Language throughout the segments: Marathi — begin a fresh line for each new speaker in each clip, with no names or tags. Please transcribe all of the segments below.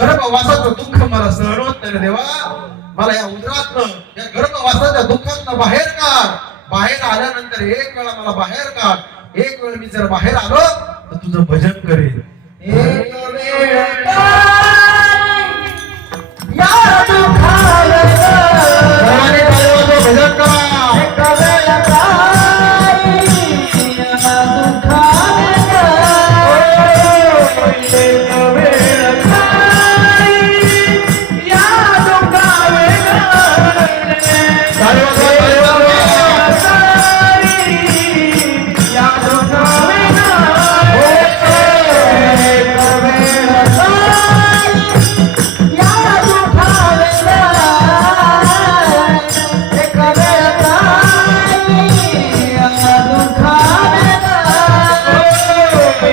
गर्भवासाचं दुःख मला सहन होत नाही देवा. मला या उदरातनं या गर्भवासाच्या दुःखातनं बाहेर काढ. बाहेर आल्यानंतर एक वेळा मला बाहेर काढ. एक वेळ मी जर बाहेर आलो तर तुझं भजन करेन.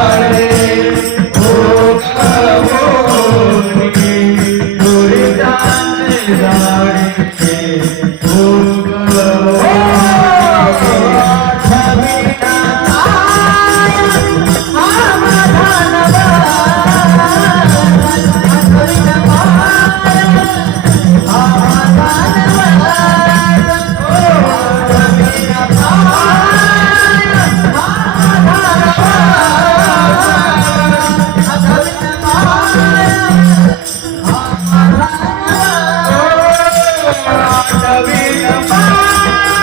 பாடே I'll be the
man.